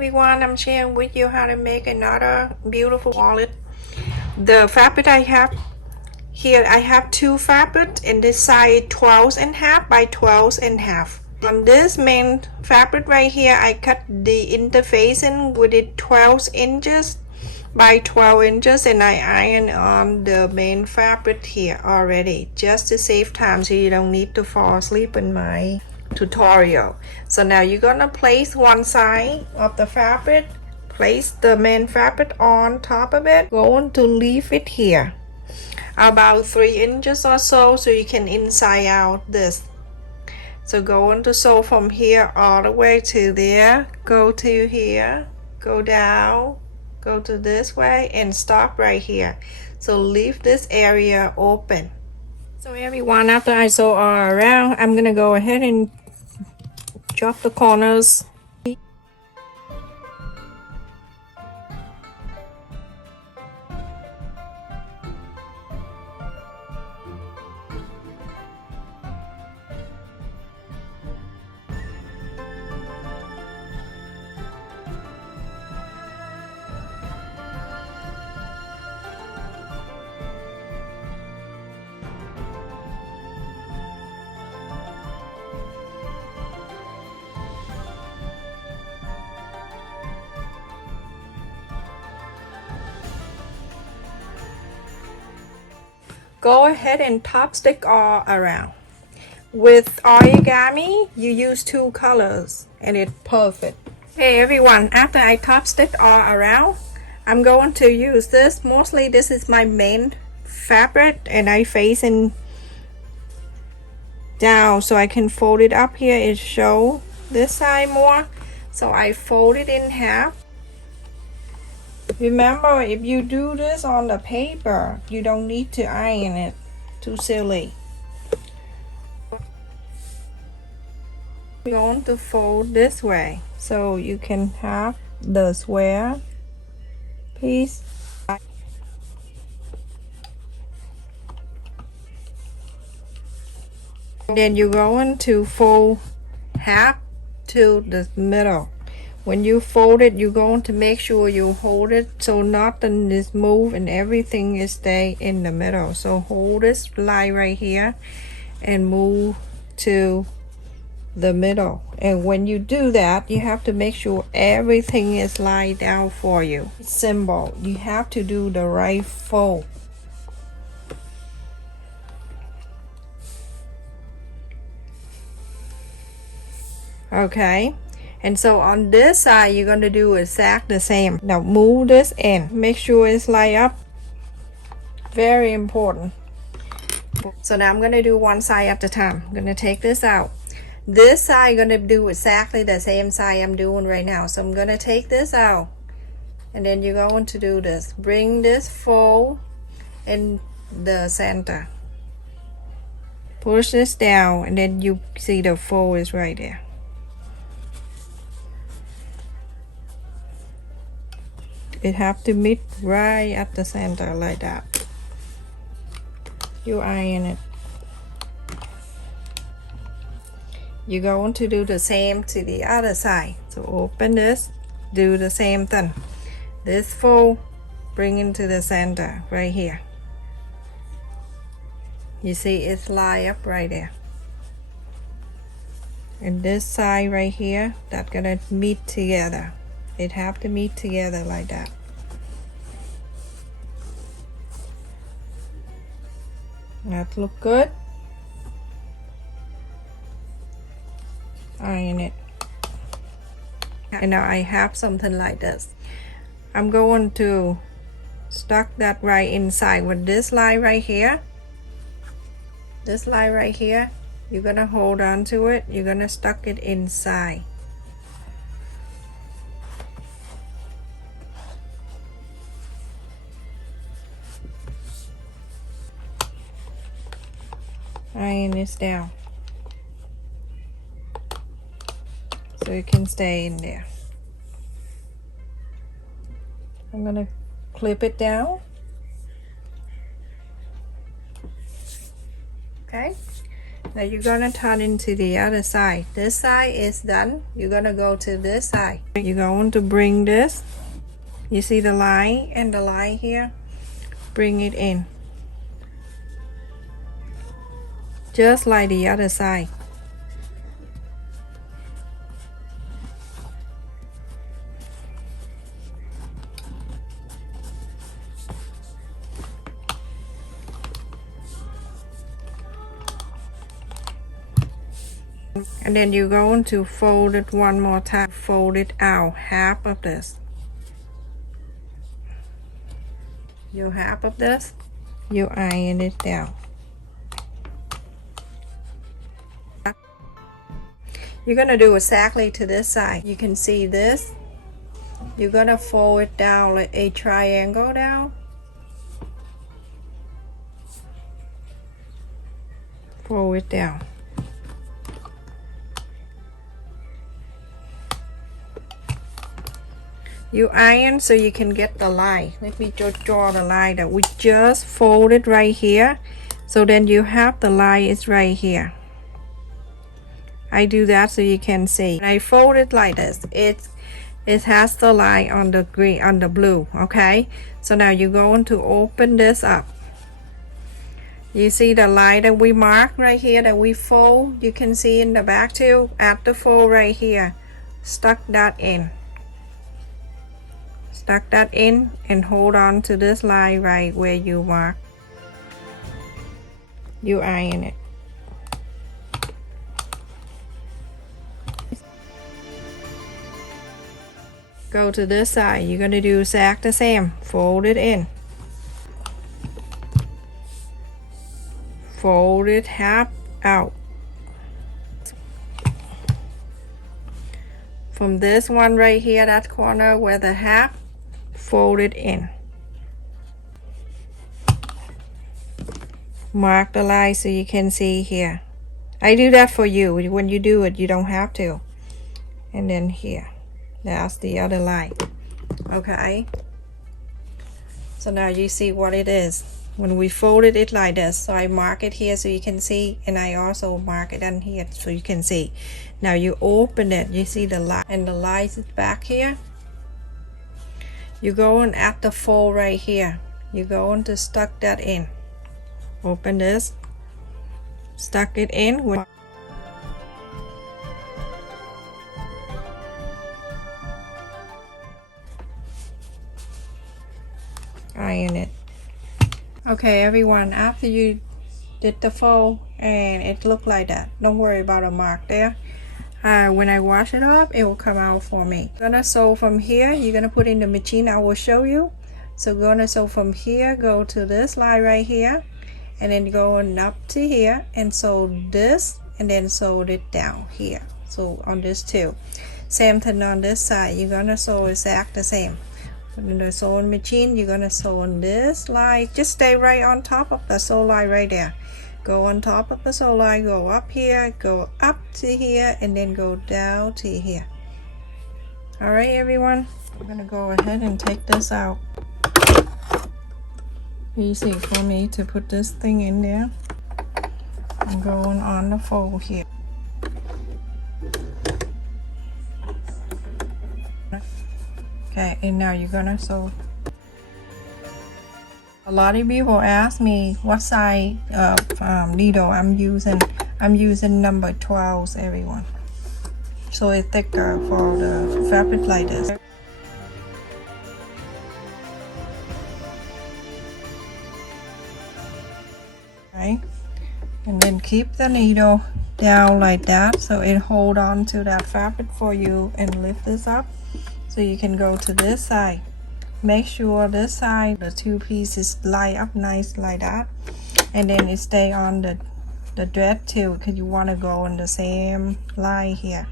everyone, I'm sharing with you how to make another beautiful wallet. The fabric I have here, I have two fabrics in this size 12.5 by 12.5. On this main fabric right here, I cut the interfacing with it 12 inches by 12 inches and I iron on the main fabric here already just to save time so you don't need to fall asleep in my tutorial. So now you're gonna place one side of the fabric, place the main fabric on top of it, going to leave it here about 3 inches or so you can inside out this. So going to sew from here all the way to there, go to here, go down, go to this way and stop right here. So leave this area open. So everyone, after I sew all around, I'm gonna go ahead and drop the corners. Go ahead and top stick all around. With origami, you use 2 colors and it's perfect. Hey everyone, after I top stick all around, I'm going to use this. Mostly this is my main fabric and I facing down so I can fold it up here and show this side more. So I fold it in half. Remember, if you do this on the paper, you don't need to iron it. Too silly. We're going to fold this way so you can have the square piece. Then you're going to fold half to the middle. When you fold it, you're going to make sure you hold it so nothing is moved and everything is stay in the middle. So hold this line right here and move to the middle. And when you do that, you have to make sure everything is lined down for you. Symbol, you have to do the right fold. Okay. And so on this side, you're going to do exactly the same. Now move this in. Make sure it's lined up. Very important. So now I'm going to do one side at a time. I'm going to take this out. This side, I'm going to do exactly the same side I'm doing right now. So I'm going to take this out. And then you're going to do this. Bring this fold in the center. Push this down and then you see the fold is right there. It have to meet right at the center like that. You iron it. You're going to do the same to the other side. So open this, do the same thing. This fold, bring into the center right here. You see it's lined up right there. And this side right here, that's gonna meet together. It have to meet together like that. That look good. Iron it. And now I have something like this. I'm going to stuck that right inside with this line right here. This line right here, you're gonna hold on to it. You're gonna stuck it inside. Iron this down so it can stay in there. I'm gonna clip it down. Okay, Now you're gonna turn into the other side. This side is done. You're gonna go to this side. You're going to bring this. You see the line and the line here? Bring it in. Just like the other side. And then you're going to fold it one more time. Fold it out, half of this. You half of this, you iron it down. You're gonna do exactly to this side. You can see this. You're gonna fold it down like a triangle down. Fold it down. You iron so you can get the line. Let me just draw the line that we just folded right here. So then you have the line is right here. I do that so you can see. When I fold it like this, it has the line on the green, on the blue, okay? So now you're going to open this up. You see the line that we marked right here that we fold? You can see in the back too. At the fold right here, stuck that in. Stuck that in and hold on to this line right where you mark. You iron it. Go to this side. You're going to do exact the same. Fold it in. Fold it half out. From this one right here, that corner where the half, fold it in. Mark the line so you can see here. I do that for you. When you do it, you don't have to. And then here, that's the other line. Okay. So now you see what it is. When we folded it like this, so I mark it here so you can see, and I also mark it on here so you can see. Now you open it, you see the line, and the line is back here. You're going at the fold right here. You're going to stuck that in. Open this, stuck it in with iron it. Okay everyone, after you did the fold and it looked like that, don't worry about a mark there. When I wash it off, it will come out for me. Gonna sew from here. You're gonna put in the machine. I will show you. So gonna sew from here, go to this line right here, and then going up to here and sew this, and then sew it down here. So on this too. Same thing on this side. You're gonna sew exact the same. In the sewing machine, you're gonna sew on this line. Just stay right on top of the sew line right there. Go on top of the sew line, go up here, go up to here, and then go down to here. All right everyone, I'm gonna go ahead and take this out. Easy for me to put this thing in there. I'm going on the fold here. Okay, and now you're gonna sew. A lot of people ask me what size of needle I'm using. I'm using number 12, everyone. So it's thicker for the fabric like this. Right, and then keep the needle down like that so it hold on to that fabric for you, and lift this up so you can go to this side. Make sure this side, the two pieces line up nice like that, and then it stay on the thread too, because you want to go on the same line here.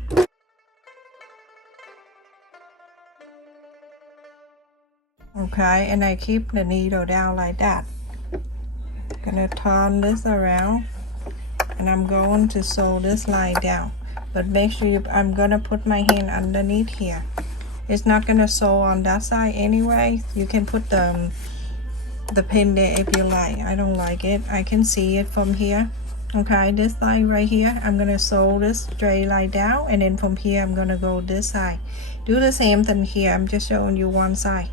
Okay, and I keep the needle down like that. Gonna turn this around, and I'm going to sew this line down, but make sure I'm gonna put my hand underneath here. It's not gonna sew on that side anyway. You can put the pin there if you like. I don't like it. I can see it from here. Okay, this side right here, I'm gonna sew this straight line down, and then from here I'm gonna go this side. Do the same thing here. I'm just showing you one side.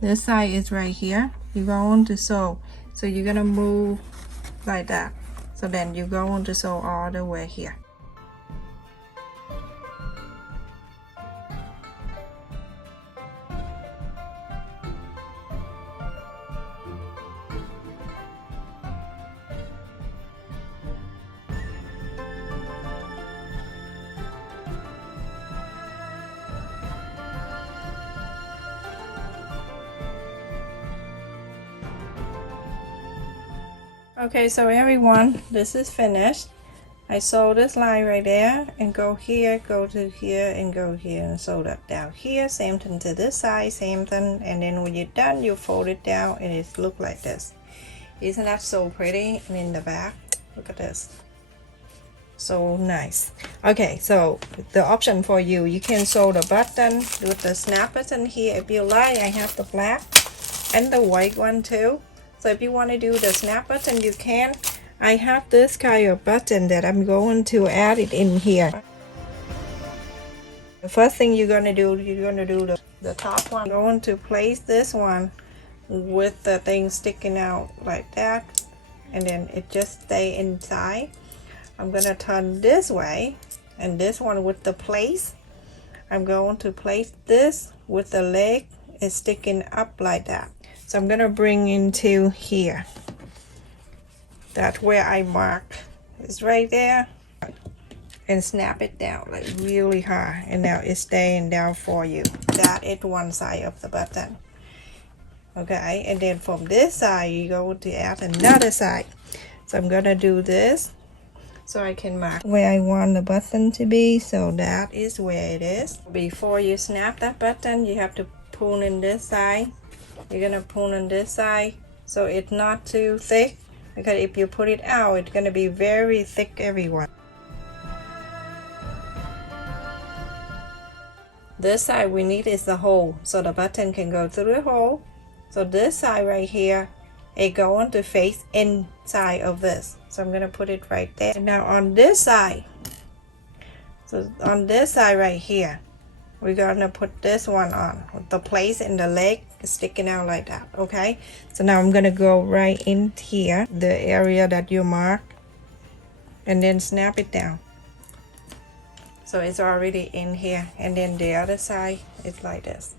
This side is right here. You're going to sew, so you're gonna move like that. So then you're going to sew all the way here. Okay, so everyone, this is finished. I sew this line right there and go here, go to here, and go here, and sew that down here. Same thing to this side, same thing. And then when you're done, you fold it down and it looks like this. Isn't that so pretty? And in the back, look at this. So nice. Okay, so the option for you, you can sew the button with the snap button here if you like. I have the black and the white one too. So if you want to do the snap button, you can. I have this kind of button that I'm going to add it in here. The first thing you're going to do, the top one. I'm going to place this one with the thing sticking out like that, and then it just stay inside. I'm going to turn this way, and this one with the place. I'm going to place this with the leg is sticking up like that. So I'm gonna bring into here. That's where I mark. It's right there. And snap it down like really hard. And now it's staying down for you. That is one side of the button. Okay, and then from this side, you go to add another side. So I'm gonna do this so I can mark where I want the button to be. So that is where it is. Before you snap that button, you have to pull in this side. You're gonna pull on this side so it's not too thick, because if you put it out, it's gonna be very thick, everyone. This side we need is the hole, so the button can go through the hole. So this side right here, it going to face inside of this. So I'm gonna put it right there. And now on this side, so on this side right here, we're gonna put this one on with the place and the leg sticking out like that. Okay, so now I'm gonna go right in here, the area that you mark, and then snap it down. So it's already in here, and then the other side is like this.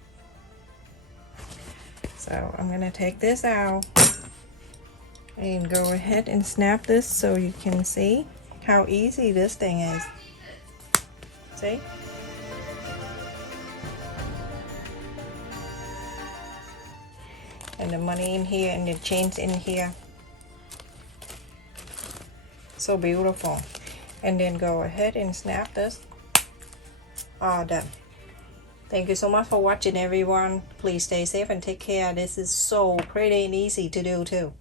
So I'm gonna take this out and go ahead and snap this so you can see how easy this thing is. See? And the money in here and the chains in here. So beautiful. And then go ahead and snap this. All done. Thank you so much for watching, everyone. Please stay safe and take care. This is so pretty and easy to do too.